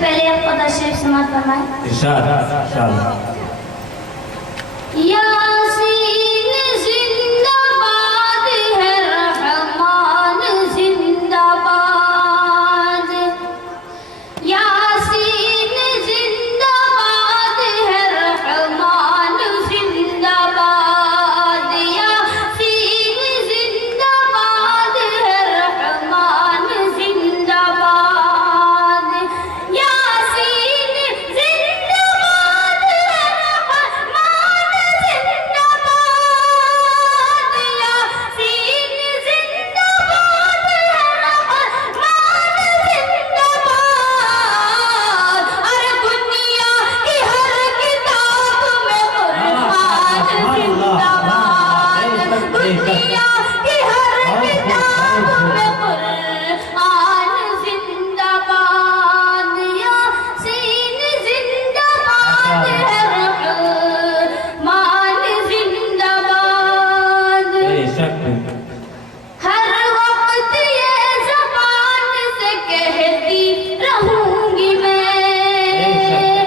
पहले आप पता शेख समाज फरमाएं। यासीन जिंदाबाद है, रहमान जिंदाबाद। यासीन जिंदाबाद है, रहमान जिंदाबाद। यासीन जिंदाबाद है, रहमान जिंदाबाद। यासीन जिंदाबाद है, रहमान जिंदाबाद। यासीन जिंदाबाद है, रहमान जिंदाबाद। अरे दुनिया की हर किताब में कुरान जिंदाबाद। दुनिया की हर किताब में कुरान जिंदाबाद। यासीन जिंदाबाद है, रहमान जिंदाबाद। हर वक्त ये ज़बान से कहती रहूंगी मैं।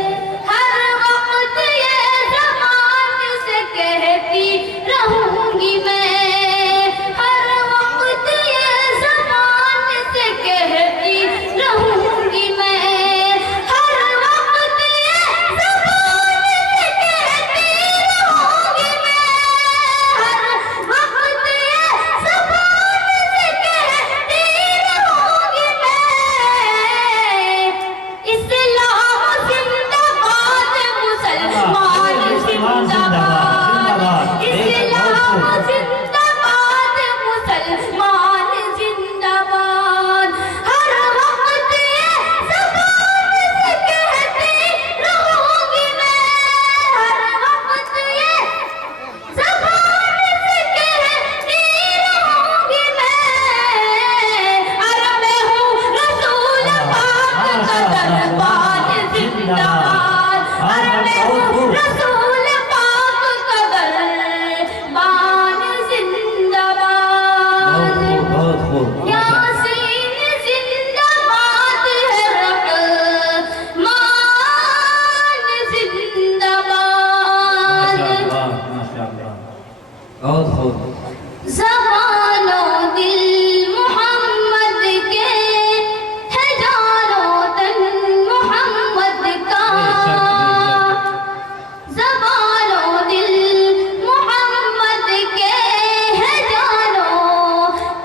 हर वक्त ये ज़बान से कहती रहूंगी मैं। हर वक्त ये ज़बान से कहती रहूंगी मैं। हर वक्त ये ज़बान से कहती रहूंगी मैं। हर वक्त ये ज़बान से कहती रहूंगी मैं। इस्लाम जिंदाबाद, मुसलमान जिंदाबाद। इस्लाम जिंदाबाद, मुसलमान जिंदाबाद। हर वक्त ये ज़बान से कहती रहूंगी मैं। हर वक्त ये ज़बान से कहती रहूंगी मैं। अरे मैं हूँ रसूल पाक का दरबान जिंदाबाद। अरे मैं हूँ रसूल पाक का दरबान जिंदाबाद। यासीन जिंदाबाद है, रहमान जिंदाबाद। ज़बानो दिल मोहम्मद के है, जानो तन मोहम्मद का। ज़बानो दिल मोहम्मद के है, जानो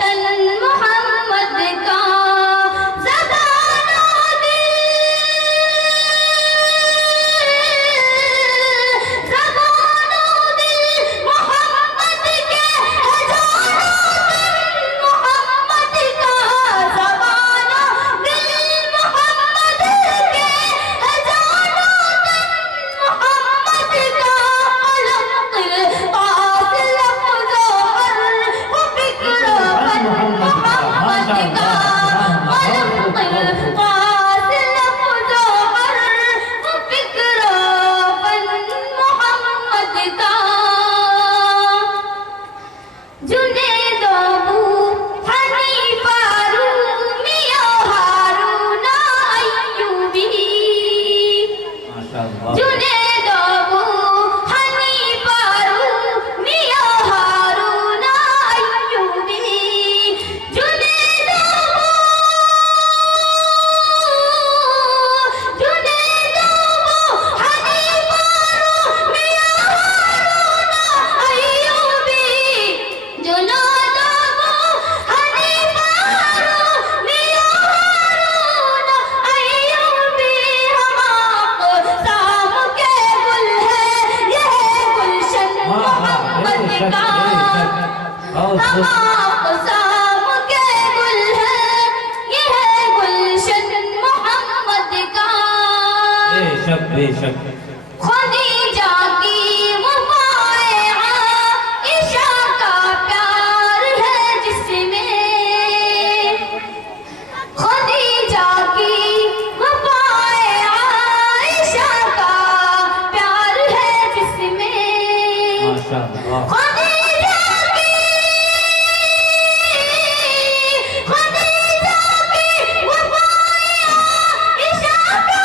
तन मोहम्मद का। ज़बानो दिल, ज़बानो दिल मोहम्मद के है, जानो तन मोहम्मद का। ज़बानो दिल मोहम्मद के है, जानो तन मोहम्मद का। अलम पास लफ्ज़ो पर वो फिक्र बन मोहम्मद का। अलम पास लफ्ज़ो पर वो फिक्र बन मोहम्मद का। जुनैद अबू हनीफा रूमिया हारून अय्यूबी। जुनैद अबू हनीफा रूमिया हारून अय्यूबी। जुनैद अबू, जुनैद अबू हनीफा रूमिया हारून अय्यूबी। जुनैद अबू हनीफा रूमिया हारून अय्यूबी। हम आक़साम के गुल हैं, यह गुलशन मोहम्मद का। हम आक़साम के गुल हैं, यह गुलशन मोहम्मद का। ख़दीजा की वफ़ाए आइशा का प्यार है जिसमें। ख़दीजा की वफ़ाए आइशा का प्यार है जिसमें। ख़दीजा की वफ़ाए आइशा का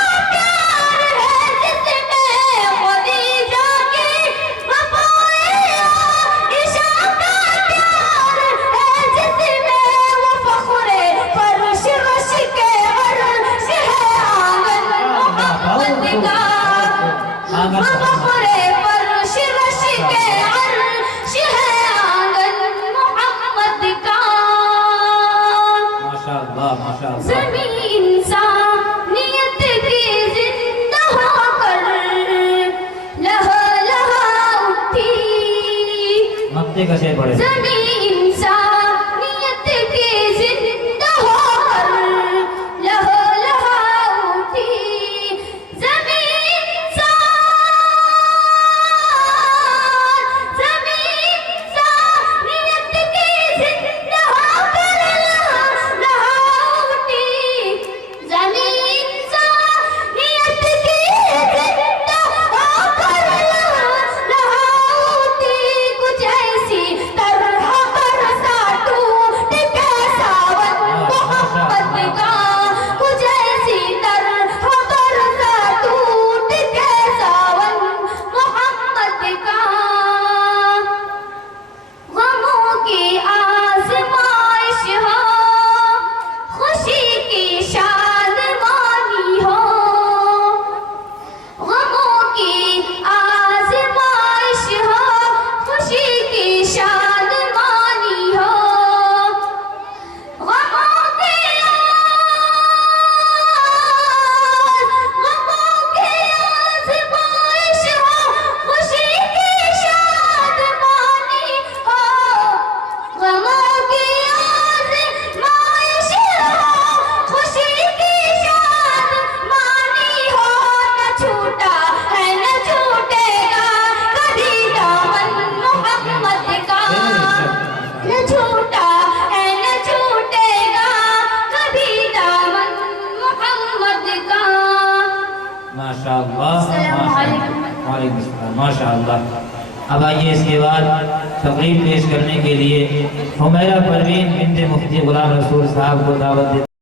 माशाअल्लाह अस्सलाम वालेकुम। वालेकुम अस्सलाम माशाअल्लाह। अब आइए इसके बाद तकरीर पेश करने के लिए हुमैरा परवीन बिन्त मुफ्ती गुलाम रसूल साहब को दावत देते